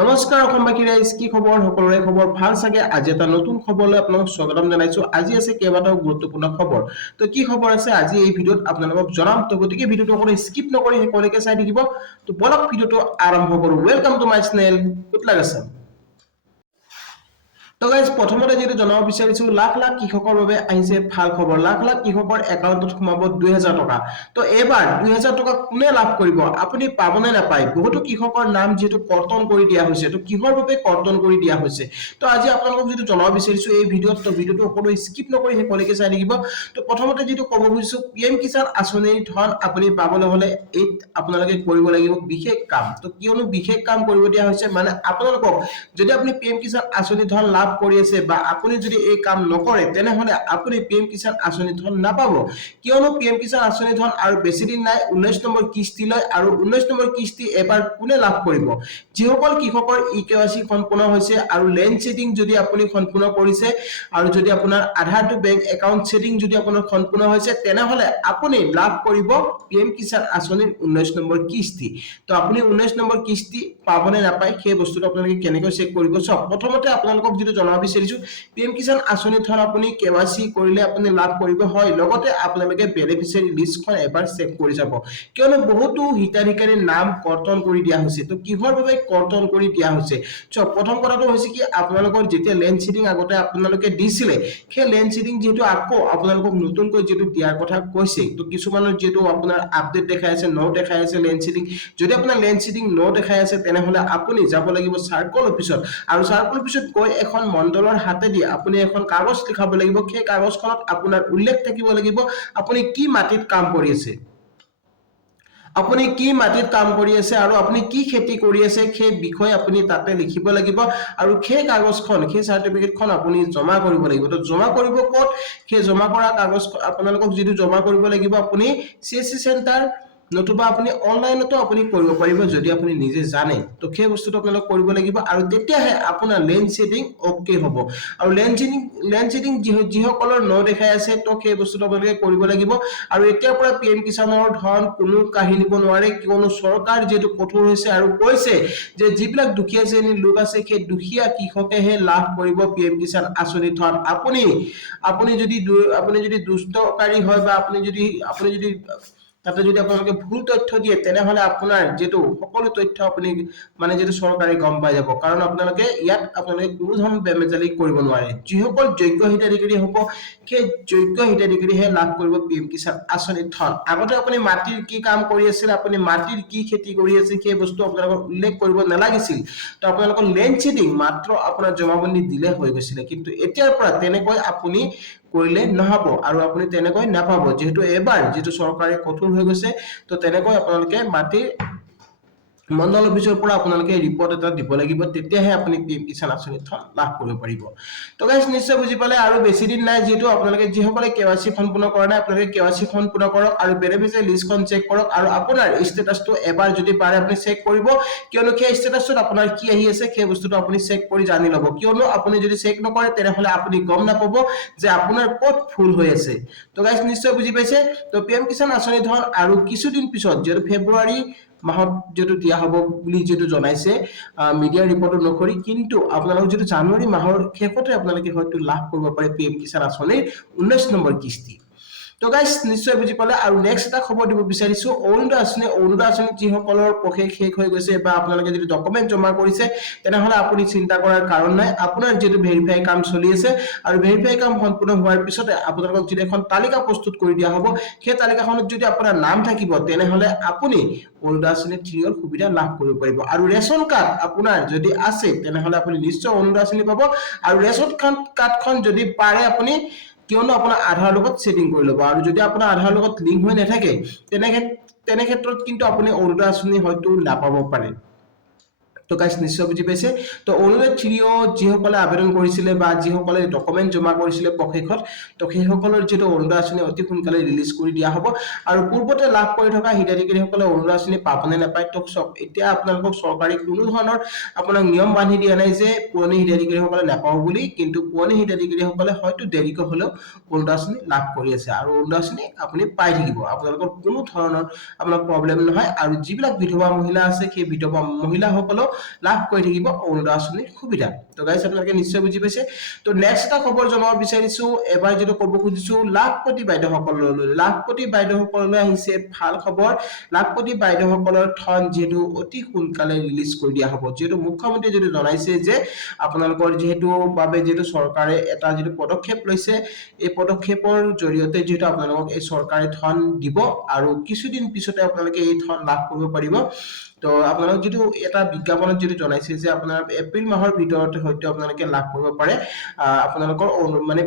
নমস্কাৰ অসমবাসী ৰাইজ, কি খবৰ? সকলোৰে খবৰ ভাল চাগে। আজি এটা নতুন খবৰলৈ আপোনালোকক স্বাগতম জনাইছো। আজি আছে কেইবাটাও গুৰুত্বপূৰ্ণ খবৰ। তো কি খবৰ আছে আজি এই ভিডিঅ'ত আপোনালোকক জনাম। তো গতিকে ভিডিঅ'টো অকণমান স্কিপ নকৰি শেষলৈকে চাই থাকিব। তো বলক ভিডিঅ'টো আৰম্ভ কৰো। ওয়েলকাম টু মাই চেনেল কুটলা গাছাম। তো গাইজ প্ৰথমতে যেটো জনাব বিচাৰিছো, লাখ লাখ কৃষকৰ বাবে আহিছে ভাল খবৰ। লাখ লাখ কৃষকৰ একাউণ্টত সোমাব 2000 টকা। তো এবাৰ 2000 টকা কোনে লাভ কৰিব? আপুনি পাবনে নাপায়? বহুতো কৃষকৰ নাম যেটো কৰ্তন কৰি দিয়া হৈছে। তো কিহৰ বাবে কৰ্তন কৰি দিয়া হৈছে? তো আজি আপোনালোকক যেটো জনাব বিচাৰিছো এই ভিডিঅ'ত, তো ভিডিঅ'টো অকণো স্কিপ নকৰি শেষলৈকে চাই থাকিব। তো প্ৰথমতে যেটো ক'ব খুজিছো, পিএম কিষাণ আঁচনিৰ ধন আপুনি পাবলৈ হলে এই আপোনালোকে কৰিব লাগিব বিশেষ কাম। তো কিয়নো বিশেষ কাম কৰিব দিয়া হৈছে মানে আপোনালোকক যদি আপুনি পিএম কিষাণ আঁচনি ধন লাভ কৰি আছে বা আপুনি যদি এই কাম নকৰে তেনেহলে আপুনি পিএম কিষাণ আঁচনি ধন নাপাব। কিয়নো পিএম কিষাণ আঁচনি ধন আৰু বেছি দিন নাই 19 নম্বৰ কিস্তিলৈ, আৰু 19 নম্বৰ কিস্তি এবাৰ কোনে লাভ কৰিব? যিসকল কৃষকৰ ইকেৱাইচি সম্পূৰ্ণ হৈছে আৰু লেণ্ড ছেটিং যদি আপুনি সম্পূৰ্ণ কৰিছে আৰু যদি আপোনাৰ আধাৰ টু বেংক একাউণ্ট ছেটিং যদি আপোনাৰ সম্পূৰ্ণ হৈছে তেনেহলে আপুনি লাভ কৰিব পিএম কিষাণ আঁচনিৰ 19 নম্বৰ কিস্তি। তো আপুনি 19 নম্বৰ কিস্তি পাবনে নাপায় সেই বস্তুটো আপোনালোকে কেনেকৈ চেক কৰিব? সব প্ৰথমতে আপোনালোকক যেটো জনাব বিচাৰিছো, পিএম কিষাণ আঁচনি ধন আপুনি কেৱাইচি কৰিলে আপুনি লাভ কৰিব হয়। লগতে আপোনালোকে বেনিফিচিয়াৰী লিষ্টখন এবাৰ চেক কৰি যাব। কিয়নো বহুতো হিতাধিকাৰীৰ নাম কৰ্তন কৰি দিয়া হৈছে। তো কিহৰ বাবে কৰ্তন কৰি দিয়া হৈছে? সব প্ৰথম কথাটো হৈছে কি, আপোনালোকৰ যেতিয়া লেণ্ড ছেটিং আগতে আপোনালোকে দিছিলে, সেই লেণ্ড ছেটিং যেটো আকৌ আপোনালোকক নতুনকৈ যেটো দিয়াৰ কথা কৈছে, তো কিছুমানৰ যেটো আপোনাৰ আপডেট দেখাই আছে, নো দেখাই আছে লেণ্ড ছেটিং। যদি আপোনাৰ লেণ্ড ছেটিং নো দেখাই আছে তেনেহলে আপুনি যাব লাগিব সাৰ্কল অফিচত, আৰু সাৰ্কল অফিচত গৈ এখন মণ্ডলৰ হাতেদি আপুনি এখন কাগজ লিখাব লাগিব। সেই কাগজখনত আপোনাৰ উল্লেখ থাকিব লাগিব আপুনি কি মাটিত কাম কৰি আছে, আপুনি কি মাটিত কাম কৰি আছে আৰু আপুনি কি খেতি কৰি আছে সেই বিষয়ে আপুনি তাতে লিখিব লাগিব। আৰু সেই কাগজখন, সেই সাৰ্টিফিকেটখন আপুনি জমা কৰিব লাগিব। তো জমা কৰিব ক'ত? সেই জমা কৰা কাগজ আপোনালোকক যেটো জমা কৰিব লাগিব আপুনি সিএসসি সেন্টাৰ, নতুবা আপুনি অনলাইনতো আপুনি কৰিব পাৰিব যদি আপুনি নিজে জানে। তো সেই বস্তুটো আপোনালোক কৰিব লাগিব আৰু তেতিয়াহে আপোনাৰ লেণ্ড ছেটিং ওকে হ'ব। আৰু লেণ্ড ছেটিং যিসকলৰ ন দেখাই আছে তো সেই বস্তুটো আপোনালোকে কৰিব লাগিব। আৰু এতিয়াৰ পৰা পিএম কিষাণৰ ধন কোনো কাঢ়ি নিব নোৱাৰে, কিয়নো চৰকাৰ যেটো কঠোৰ হৈছে আৰু কৈছে যে যিবিলাক দুখীয়া শ্ৰেণীৰ লোক আছে সেই দুখীয়া কৃষকেহে লাভ কৰিব পিএম কিষাণ আঁচনি ধন। আপুনি যদি দুষ্টকাৰী হয় বা আপুনি যদি তাতে যদি আপোনালোকে ভুল তথ্য দিয়ে তেনেহলে আপোনাৰ যেটো সকলো তথ্য আপুনি মানে যেটো চৰকাৰে গম পাই যাব। কাৰণ আপোনালোকে ইয়াত আপোনালোকে কোনো ধৰণৰ বেমেজালি কৰিব নোৱাৰে। যিসকল যোগ্য হিতাধিকাৰী হ'ব সেই যোগ্য হিতাধিকাৰীহে লাভ কৰিব পিএম কিষাণ আঁচনি ধন। আগতে আপুনি মাটিৰ কি কাম কৰি আছিল, আপুনি মাটিৰ কি খেতি কৰি আছে সেই বস্তু আপোনালোকক উল্লেখ কৰিব নালাগিছিল। তো আপোনালোকৰ লেণ্ড ছেটিং মাত্ৰ আপোনাৰ জমাবন্দী দিলে হৈ গৈছিলে। কিন্তু এতিয়াৰ পৰা তেনেকৈ আপুনি কৰিলে নহব আৰু আপুনি তেনেকৈ নাপাব, যেহেতু এবাৰ যেটো চৰকাৰে কঠোৰ হৈ গৈছে। তো তেনেকৈ আপোনালোকে মাটিৰ মণ্ডল অফিচৰ পৰা আপোনালোকে ৰিপৰ্ট এটা দিব লাগিব, তেতিয়াহে আপুনি পিএম কিষাণ আঁচনি ধন লাভ কৰিব পাৰিব। তো গাইজ নিশ্চয় বুজি পালে। আৰু বেছি দিন নাই, যেহেতু আপোনালোকে যিসকলে কেৱাইচি সম্পূৰ্ণ কৰা নাই আপোনালোকে কেৱাইচি সম্পূৰ্ণ কৰক আৰু বেনিফিচিয়াৰী লিষ্টখন চেক কৰক। আৰু আপোনাৰ ষ্টেটাসটো এবাৰ যদি পাৰে আপুনি চেক কৰিব, কিয়নো সেই ষ্টেটাসত আপোনাৰ কি আহি আছে সেই বস্তুটো আপুনি চেক কৰি জানি ল'ব। কিয়নো আপুনি যদি চেক নকৰে তেনেহলে আপুনি গম নাপাব যে আপোনাৰ ক'ত ভুল হৈ আছে। তো গাইজ নিশ্চয় বুজি পাইছে। তো পিএম কিষাণ আঁচনি ধন আৰু কিছুদিন পিছত যেটো ফেব্ৰুৱাৰী মাহত যেটো দিয়া হ'ব বুলি যেটো জনাইছে মিডিয়া ৰিপৰ্ট অনুসৰি, কিন্তু আপোনালোক যেটো জানুৱাৰী মাহৰ শেষতে আপোনালোকে হয়তো লাভ কৰিব পাৰে পিএম কিষাণ আঁচনিৰ 19 নম্বৰ কিস্তি। তো গাইজ নিশ্চয় বুজি পালে। আৰু নেক্সট এটা খবৰ দিব বিচাৰিছো, অৰুণোদয় আঁচনি যিসকলৰ প্ৰশেষ শেষ হৈ গৈছে বা আপোনালোকে যদি ডকুমেন্ট জমা কৰিছে তেনেহলে আপুনি চিন্তা কৰাৰ কাৰণ নাই। আপোনাৰ যেটো ভেৰিফাই কাম চলি আছে আৰু ভেৰিফাই কাম সম্পূৰ্ণ হোৱাৰ পিছতে আপোনালোকক যদি এখন তালিকা প্ৰস্তুত কৰি দিয়া হ'ব, সেই তালিকাখনত যদি আপোনাৰ নাম থাকিব তেনেহলে আপুনি অৰুণোদয় আঁচনি 3 ৰ সুবিধা লাভ কৰিব পাৰিব। আৰু ৰেচন কাৰ্ড আপোনাৰ যদি আছে তেনেহলে আপুনি নিশ্চয় অৰুণোদয় আঁচনি পাব। আৰু ৰেচন কাৰ্ডখন যদি পাৰে আপুনি, কিয়নো আপোনাৰ আধাৰ লগত ছেটিং কৰি ল'ব, আৰু যদি আপোনাৰ আধাৰ লগত লিংক হৈ নাথাকে তেনে ক্ষেত্ৰত কিন্তু আপুনি অৰুণোদয় আঁচনি হয়তো নাপাব পাৰে। তো গাইজ নিশ্চয় বুজি পাইছে। তো অৰুণোদয় 3 যিসকলে আবেদন কৰিছিলে বা যিসকলে ডকুমেন্ট জমা কৰিছিলে প্ৰশেষত, তো সেইসকলৰ যেটো অৰুণোদয় আঁচনি অতি সোনকালে ৰিলিজ কৰি দিয়া হ'ব। আৰু পূৰ্বতে লাভ কৰি থকা হিতাধিকাৰীসকলে অৰুণোদয় আঁচনি পাবনে নাপায়, তো সব এতিয়া আপোনালোকক চৰকাৰে কোনো ধৰণৰ আপোনাক নিয়ম বান্ধি দিয়া নাই যে পুৰণি হিতাধিকাৰীসকলে নাপাব বুলি, কিন্তু পুৰণি হিতাধিকাৰীসকলে হয়তো দেৰিকৈ হলেও অৰুণোদয় আঁচনি লাভ কৰি আছে আৰু অৰুণোদয় আঁচনি আপুনি পাই থাকিব। আপোনালোকৰ কোনো ধৰণৰ আপোনাৰ প্ৰব্লেম নহয়। আৰু যিবিলাক বিধৱা মহিলা আছে সেই বিধৱা মহিলাসকলেও লাভ কৰি থাকিব অৰুণোদয় আঁচনিৰ সুবিধা তো গাইস আপোনালোকে নিশ্চয় বুজি পাইছে তো নেক্সট এটা খবৰ জনাব বিচাৰিছো এবাৰ যেটো ক'ব খুজিছো লাখপতি বাইদেউসকললৈ আহিছে ভাল খবৰ লাখপতি বাইদেউসকলৰ ধন যেটো অতি সোনকালে ৰিলিজ কৰি দিয়া হ'ব যেটো মুখ্যমন্ত্ৰী যেটো জনাইছে যে আপোনালোকৰ যেটো বাবে যেটো চৰকাৰে এটা যেটো পদক্ষেপ লৈছে এই পদক্ষেপৰ জৰিয়তে যেটো আপোনালোকক এই চৰকাৰে ধন দিব আৰু কিছুদিন পিছতে আপোনালোকে এই ধন লাভ কৰিব পাৰিব তো আপোনালোক যেটো এটা বিজ্ঞাপনত যেটো জনাইছে যে আপোনাৰ এপ্ৰিল মাহৰ ভিতৰত হয়তো আপোনালোকে লাভ কৰিব পাৰে আপোনালোকৰ মানে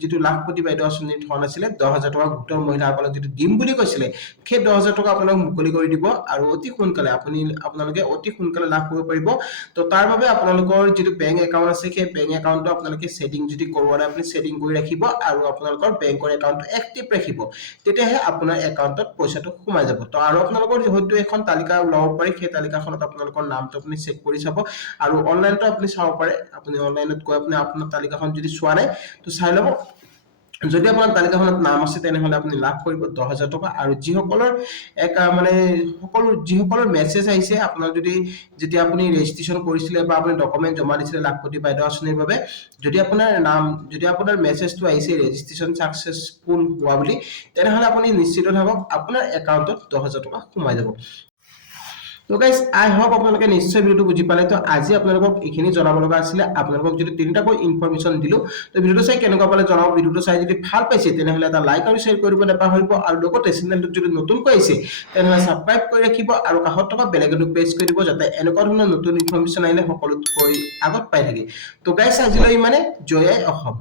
যেটো লাখপতি বাইদেউ আঁচনিৰ ধন আছিল 10000 টকা গোটৰ মহিলাসকলক যেটো দিম বুলি কৈছিলে সেই 10000 টকা আপোনালোক মুকলি কৰি দিব আৰু অতি সোনকালে আপোনালোকে অতি সোনকালে লাভ কৰিব পাৰিব তো তাৰ বাবে আপোনালোকৰ যেটো বেংক একাউণ্ট আছে সেই বেংক একাউণ্টটো আপোনালোকে সেটিং যদি কৰোৱা নাই আপুনি সেটিং কৰি ৰাখিব আৰু আপোনালোকৰ বেংকৰ একাউণ্টটো এক্টিভ ৰাখিব তেতিয়াহে আপোনাৰ একাউণ্টত পইচাটো সোমাই যাব তো আৰু আপোনালোকৰ হয়তো এখন তালিকা ওলাব পাৰে সেই তালিকাখনত আপোনালোকৰ নামটো আপুনি চেক কৰি চাব আৰু অনলাইনটো আপুনি চাব পাৰে আপুনি অনলাইনত গৈ আপুনি আপোনাৰ তালিকাখন যদি চোৱা নাই তো চাই লব যদি আপোনাৰ তালিকাখনত নাম আছে তেনেহলে আপুনি লাভ কৰিব 10000 টকা আৰু যিসকলৰ এক মানে যিসকলৰ মেছেজ আহিছে আপোনাৰ যদি যেতিয়া আপুনি ৰেজিষ্ট্ৰেচন কৰিছিলে বা আপুনি ডকুমেন্ট জমা দিছিলে লাখপতি বাইদেউ আঁচনিৰ বাবে যদি আপোনাৰ মেছেজটো আহিছে ৰেজিষ্ট্ৰেচন সাকসেসফুল হোৱা বুলি তেনেহলে আপুনি নিশ্চিত থাকক আপোনাৰ একাউণ্টত 10000 টকা সোমাই যাব তো গাইস আই হোপ আপোনালোকে নিশ্চয় ভিডিওটো বুজি পালে তো আজি আপোনালোকক এইখিনি জনাব লগা আছিল আপোনালোকক যদি তিনিটাকৈ ইনফৰমেশন দিলো তো ভিডিওটো চাই কেনেকুৱা পালে জনাব ভিডিওটো চাই যদি ভাল পাইছে তেনেহলে এটা লাইক আৰু শেয়াৰ কৰিব নাপাহৰিব আৰু লগতে চেনেলটো যদি নতুনকৈ আহিছে তেনেহলে সাবস্ক্ৰাইব কৰি ৰাখিব আৰু কাষত থকা বেল আইকনটো প্ৰেছ কৰি দিব যাতে এনেকুৱা ধৰণৰ নতুন ইনফৰমেশন আহিলে সকলোতকৈ আগত পাই থাকে তো গাইস আজিলৈ মানে জয় আই অসম